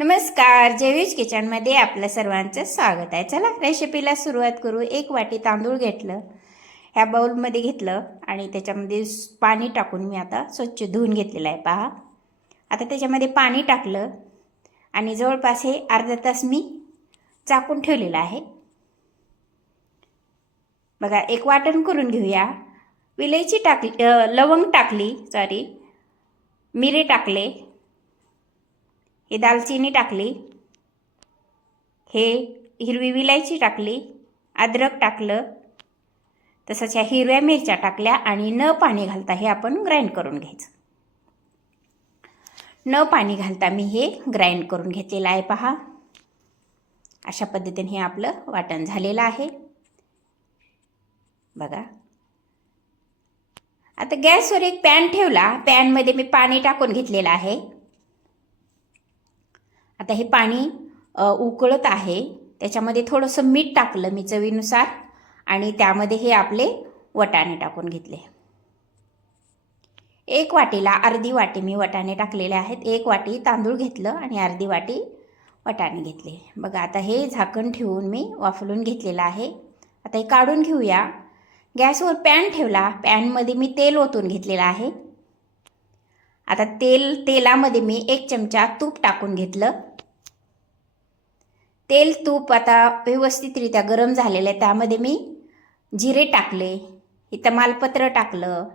नमस्कार जेवीज किचनमध्ये आपलं सर्वांचं स्वागत आहे. चला रेसिपीला सुरुवात करू. एक वाटी तांदूळ घेतलं ह्या बाउलमध्ये घेतलं आणि त्याच्यामध्ये पाणी टाकून मी आता स्वच्छ धुवून घेतलेलं आहे. पहा. आता त्याच्यामध्ये पाणी टाकलं आणि जवळपास हे अर्धा तास मी चाकून ठेवलेलं आहे. बघा एक वाटण करून घेऊया. विलायची टाकली लवंग टाकली सॉरी मिरे टाकले. हे दालचिनी टाकली. हे हिरवी विलायची टाकली. अद्रक टाकलं. तसंच ह्या हिरव्या मिरच्या टाकल्या आणि न पाणी घालता हे आपण ग्राइंड करून घ्यायचं. न पाणी घालता मी हे ग्राइंड करून घेतलेलं आहे पहा. अशा पद्धतीने हे आपलं वाटण झालेलं आहे. बघा. आता गॅसवर एक पॅन ठेवला. पॅनमध्ये मी पाणी टाकून घेतलेलं आहे. आता हे पाणी उकळत आहे. त्याच्यामध्ये थोडंसं मीठ टाकलं मी चवीनुसार आणि त्यामध्ये हे आपले वटाणे टाकून घेतले. एक वाटीला अर्धी वाटी मी वटाणे टाकलेले आहेत. एक वाटी तांदूळ घेतलं आणि अर्धी वाटी वटाणे घेतले. बघा आता हे झाकण ठेवून मी वाफलून घेतलेलं आहे. आता हे काढून घेऊया. गॅसवर पॅन ठेवला. पॅनमध्ये मी तेल ओतून घेतलेलं आहे. आता तेल तेलामध्ये मी एक चमचा तूप टाकून घेतलं. तेल तूप आता व्यवस्थितरित्या गरम झालेलं आहे. त्यामध्ये मी जिरे टाकले. हे तमालपत्र टाकलं.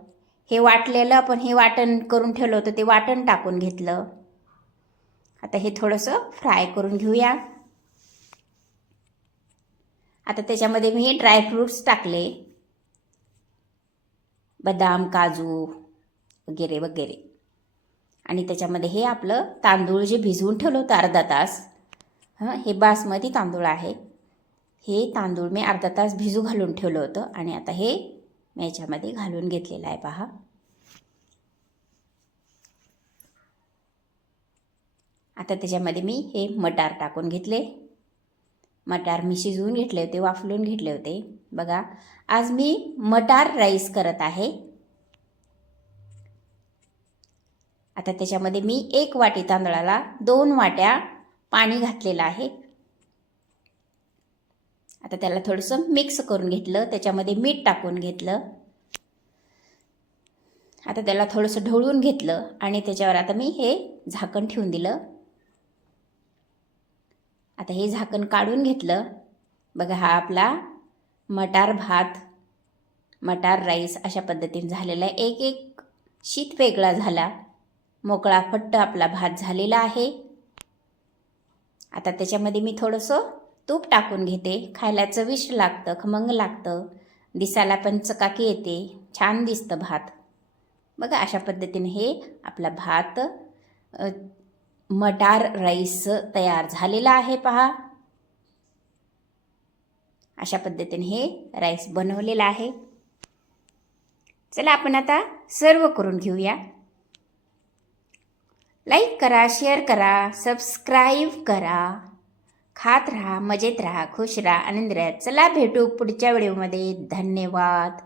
हे वाटलेलं आपण हे वाटण करून ठेवलं होतं. ते वाटण टाकून घेतलं. आता हे थोडंसं फ्राय करून घेऊया. आता त्याच्यामध्ये मी ड्रायफ्रूट्स टाकले. बदाम काजू वगैरे वगैरे. आणि त्याच्यामध्ये हे आपलं तांदूळ जे भिजवून ठेवलं होतं अर्धा तास. हां हे बासमती तांदूळ आहे. हे तांदूळ मी अर्धा तास भिजू घालून ठेवलं होतं आणि आता हे मी याच्यामध्ये घालून घेतलेलं आहे पहा. आता त्याच्यामध्ये मी हे मटार टाकून घेतले. मटार मी शिजवून घेतले होते वाफलून घेतले होते. बघा आज मी मटार राईस करत आहे. आता त्याच्यामध्ये मी एक वाटी तांदळाला दोन वाट्या पाणी घातलेलं आहे. आता त्याला थोडंसं मिक्स करून घेतलं त्याच्यामध्ये मीठ टाकून घेतलं. आता त्याला थोडंसं ढवळून घेतलं आणि त्याच्यावर आता मी हे झाकण ठेवून दिलं. आता हे झाकण काढून घेतलं. बघा हा आपला मटार भात मटार राईस अशा पद्धतीने झालेला आहे. एक एक शीत वेगळा झाला. मोकळा फट्ट आपला भात झालेला आहे. आता त्याच्यामध्ये मी थोडंसं तूप टाकून घेते. खायला चविष्ट लागतं खमंग लागतं. दिसायला पण चकाकी येते. छान दिसतं भात. बघा अशा पद्धतीने हे आपला भात मटार राईस तयार झालेला आहे पहा. अशा पद्धतीने हे राईस बनवलेलं आहे. चला आपण आता सर्व करून घेऊया. लाईक करा शेअर करा सबस्क्राईब करा. खात राहा मजेत राहा खुश राहा आनंद राहा. चला भेटू पुढच्या व्हिडिओमध्ये. धन्यवाद.